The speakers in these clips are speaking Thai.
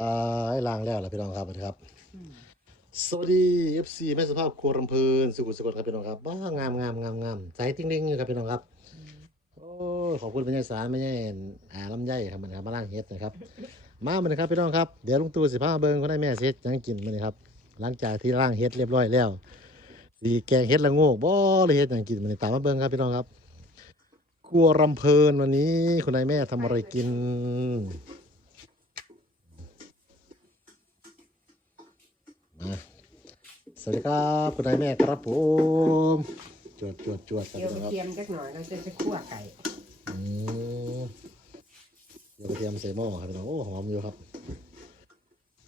ตายล้างแล้วล่ะพี่น้องครับสวัสดีครับ สวัสดีเอฟซีแม่สภาพครัวรำเพลินสุขุมสกลครับพี่น้องครับบ้างามงามงามงามใจติ้งติ้งอยู่ครับพี่น้องครับโอ้ขอบคุณเป็นยาสารไม่ใช่อ่าลำไยครับมันครับมาล้างเฮ็ดนะครับ มามันนะครับพี่น้องครับเดี๋ยวลุงตู่สิพาเบิ่งคนได้แม่เฮ็ดยังกินมันนี่ครับหลังจากที่ล้างเฮ็ดเรียบร้อยแล้วดีแกงเฮ็ดละโงกบ่เลยเฮ็ดยังกินมันตามมาเบิ่งครับพี่น้องครับครัวรำเพลินวันนี้คุณนายแม่ทำอะไรกิน มาส วัสดีครับคุณนายแม่ครับผมจวดจวดจวดครับเดี๋ยวพี่น้องครับเตรียมจักหน่อยเราจะจะคั่วไก่อืมเดี๋ยวกระเทียมใส่หม้อครับพี่น้องโอ้หอมอยู่ครับ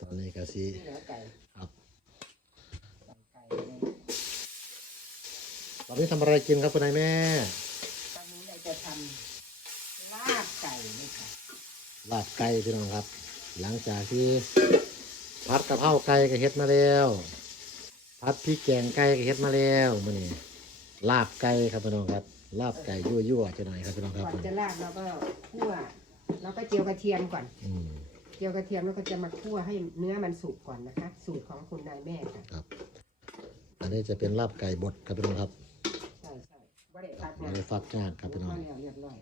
ตอนนี้กะซีเหลือไก่ครับไก่เลยตอนนี้ทำอะไรกินครับคุณนายแม่ตอนนี้เราจะทำลาบไก่นี่ค่ะลาบไก่พี่น้องครับ หลังจากที่พัดกะเพราไก่ก็เฮ็ดมาแล้ว พัดพริกแกงไก่ก็เฮ็ดมาแล้วมื้อนี้ลาบไก่ครับพี่น้องครับ ลาบไก่ยั่วๆจะหน่อยครับพี่น้องครับก่อนจะลาบเราก็คั่วเราก็เจียวกระเทียมก่อนอืมเจียวกระเทียมแล้วก็จะมาคั่วให้เนื้อมันสุกก่อนนะคะ สูตรของคุณนายแม่ค่ะครับ อันนี้จะเป็นลาบไก่บดครับพี่น้องครับใช่ใช่บ่ได้ตัดไม่นะได้ฟักจ้างครับพี่น้องคั่วแล้วเรียบร้อย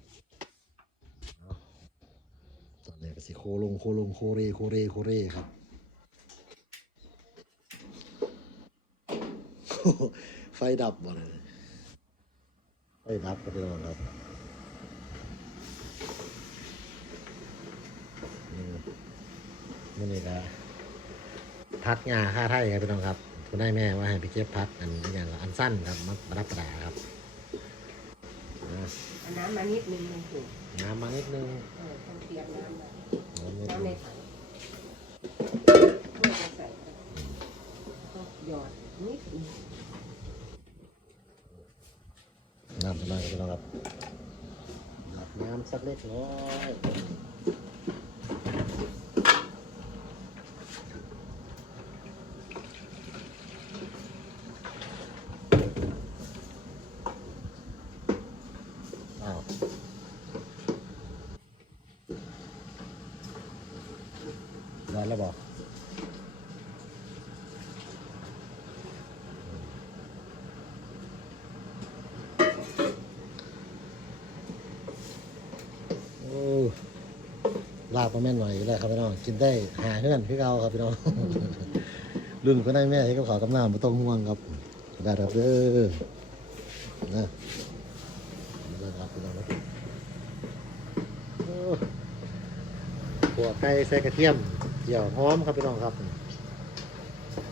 ตอนนี้ก็สิโคลงโคลงโคเรโคเรโคเรครับ ไฟดับหมดเลยไฟดับครับพี่น้องครับอืมนี่นี่ก็พัดงาค่าไทยครับพี่น้องครับคุณได้แม่ว่าให้ไปเก็บพัดอันออย่างละอันสั้นครับมาประดับประดาครับอะเอาน้ำมานิดนึงนะถูกน้ำมานิดนึงเออต้องเตรียมน้ำมาน้ำนิดน้ำนึในงถังคั่วจะใส่ก็หยอดนิดนึง น้ำสบายครับพี่น้องครับหยอดน้ำสักเล็กน้อยได้แล้วบอกโอ้ ลาบมาแม่นหน่อยแล้วครับพี่น้องกินได้หาเงื่อนพี่เอาครับพี่น้องรุ่นก็ได้แม่ที่เขาขอกำน้ำมาต้องห่วงครับได้ครับเด้อนะได้ครับพี่น้องนะโอ้หัวไก่ใส่กระเทียมเกี่ยวหอมครับพี่น้องครับ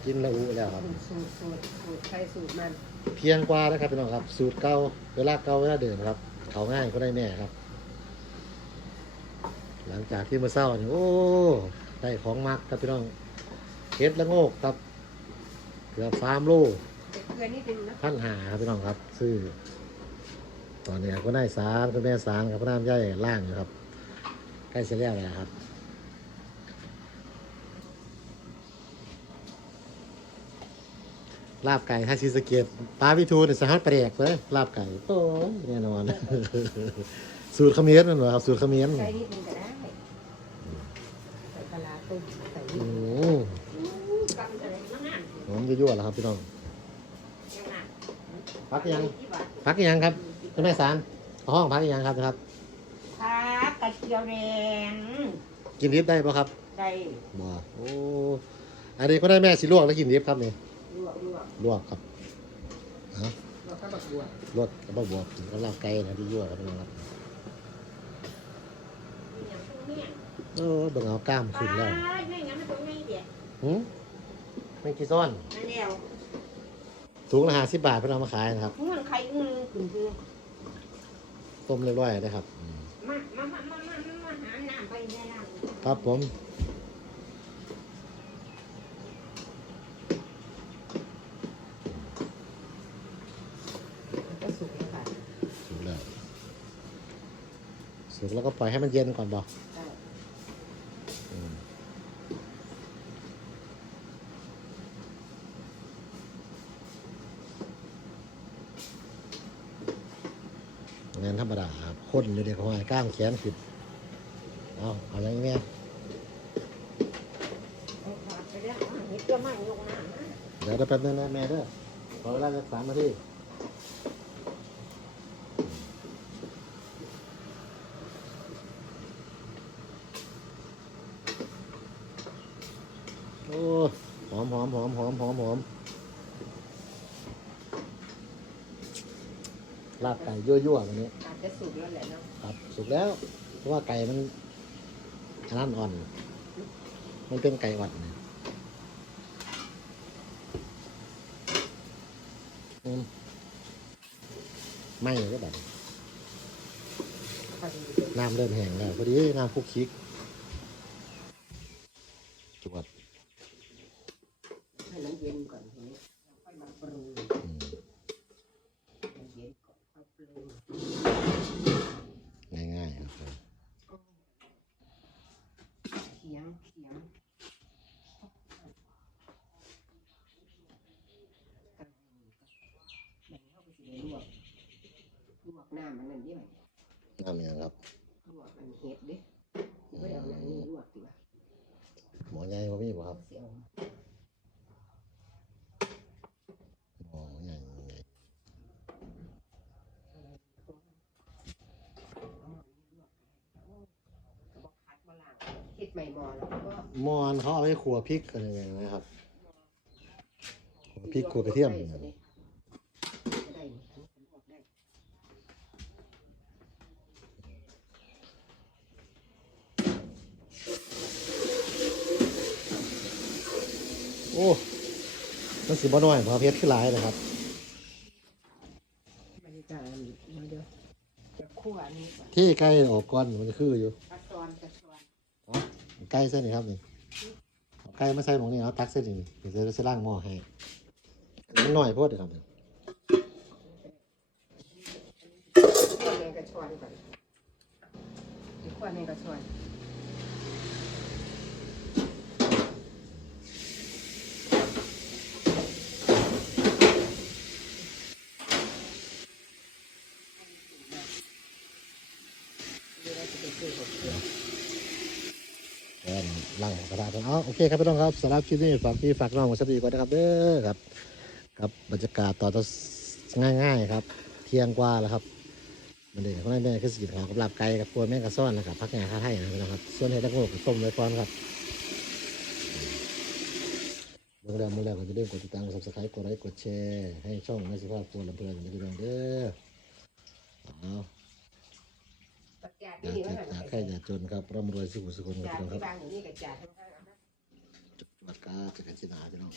กินและอุแล้วครับสูตรสูตรสูตรใครสูตรมัน เพียงกว่านะครับพี่น้องครับ สูตรเก่าเวลาเก่าเวลาเดิมครับ เขาง่ายก็ได้แม่ครับ หลังจากที่เมื่อเช้านี่โอ้ได้ของมักครับพี่น้องเฮ็ดละโงกครับเกือบสามโลแต่เกลือนิดนึงนะพันหาครับพี่น้องครับ ซื้อ ตอนนี้ก็ได้สารคุณแม่สารกับพระนามย่อยล่างอยู่ครับใกล้เสร็จแล้วเลยครับลาบไก่ถ้าซีสะเกตปลาพิทูเนี่ยสหัสแปลกเลยลาบไก่โอ้ยแน่นอน สูตรเขมิ้นนั่นเหรอครับสูตรเขมิ้นใส่นิดนึงก็ได้ใส่ปลาร้าต้มใส่นิ โอ้ ด โห นึงกับอะไรมะนาว หอม ยั่วๆแล้วครับพี่น้องยังไงพักยังที่บ้านพักยังครับคุณแม่สารเอาห้องพักยังครับครับผักกระเทียมแดงกินดิบได้ปะครับ ได้บ่โอ้อันนี้ก็ได้แม่สิลวกแล้วกินดิบครับนี่ลวกลวกลวกครับฮะลวกก็บักบัวลวกกับบวบกินกับลาบไก่นะที่ยั่วครับพี่น้องครับอย่างพวกเนี้ยเออเบิ่งเอากล้ามขึ้นแล้วป้าไม่งั้นมันตรงนี้เดี๋ยวหืม ไม่กี่ซ้อน นั่นเดียวถุงละห้าสิบบาทเพื่อเอามาขายนะครับเงื่อนไขเงินขึ้นคือต้มเรียบร้อยนะครับอืมมา มา มา มา มา มาหาน้ำไปในน้ำครับผมก็สุกแล้วค่ะ สุกแล้วสุกแล้วก็ปล่อยให้มันเย็นก่อนบอก ได้ อืม งานธรรมดาครับคนอยู่เด็กของไอ้ก้างแขนขึ้นเอาเอาอย่างนี้แม่จะไม่ยกน้ำนะเดี๋ยวเดี๋ยวแป๊บนึงนะแม่เด้อขอเวลาสักสามนาทีโอ้หอมหอมหอมหอมหอมหอม ลาบไก่ยั่วๆวันนี้อาจจะสุกแล้วแหละเนาะครับสุกแล้ว เพราะว่าไก่มันอันนั้นอ่อน มันเป็นไก่อ่อนนะอืมไม่ก็แบบน้ำเริ่มแห้งแล้วพอดีน้ำคุกคิกจวดให้น้ำเย็นก่อนทีนี้วค่อยมาปรุง อืม น้ำเย็นก่อนค่อยปรุง ง่ายๆครับผม เขียงเขียงแบ่งเข้าไปสิได้ลวกลวกน้ำมันนั่นยี่ไหม น้ำยังครับลวกอันเห็ดเด้ไม่ได้เอาน้ำนี่ลวกดีกว่าหมอใหญ่บ่มีบ่ครับเสียวหมอใหญ่ใหญ่เห็ดใหม่หมอแล้วก็มอนเขาเอาไปขัวพริกกันยังไงนะครับขัวพริกขัวกระเทียมได้นี่ได้ได้ได้ โอ้มัน สิบ่น้อยเพราะเพชรขึ้นหลายนะครับบรรยากาศมาเดี๋ยวจะคั่วอันนี้ก่อนที่ใกล้ออกก่อนมันจะคืออยู่กระซอนกระซอนอ๋อใกล้เส้นนี่ครับนี่เอาใกล้มาใส่หมองนี่เอาตักเส้นนี่เดี๋ยวจะจะล่างหม้อให้มันน้อยโพดเดี๋ยวครับเนี่ยคั่วในกระชอนก่อนคั่วในกระชอนเดี๋ยวเราจะไปซื้อหกเดือน เล่างกระดาษก่อนเอาโอเคครับพี่น้องครับสำหรับคลิปนี้ฝากพี่ฝากน้องมาสักทีก่อนนะครับเด้อครับกับบรรยากาศต่อต่อง่าย ๆ ครับ เที่ยงกว่าแล้วครับมันเด็กของนแม่คือสีขาวกับลาบไก่กับครัวแม่กระซ่อนนะครับพักงานข้าไทยนะพี่น้องครับส่วนเห็ดตะโงกกับต้มไว้ก่อนครับเมื่อแล้วเมื่อแล้วก็จะเริ่มกดติดตามกด subscribe กดไลค์กดแชร์ให้ช่องนักสิภาพครัวลำเพลินนะพี่น้องเด้อเอา ประกาศอย่านี่เจ็ว่าบหันอย่าไข้อย่าจนครับร่ำรวยสุขสุขคนครับจาพี่น้องครับที่บางอยู่นี่กับจาทั้งข้างนะวัดกาจะกันชินาพี่น้อง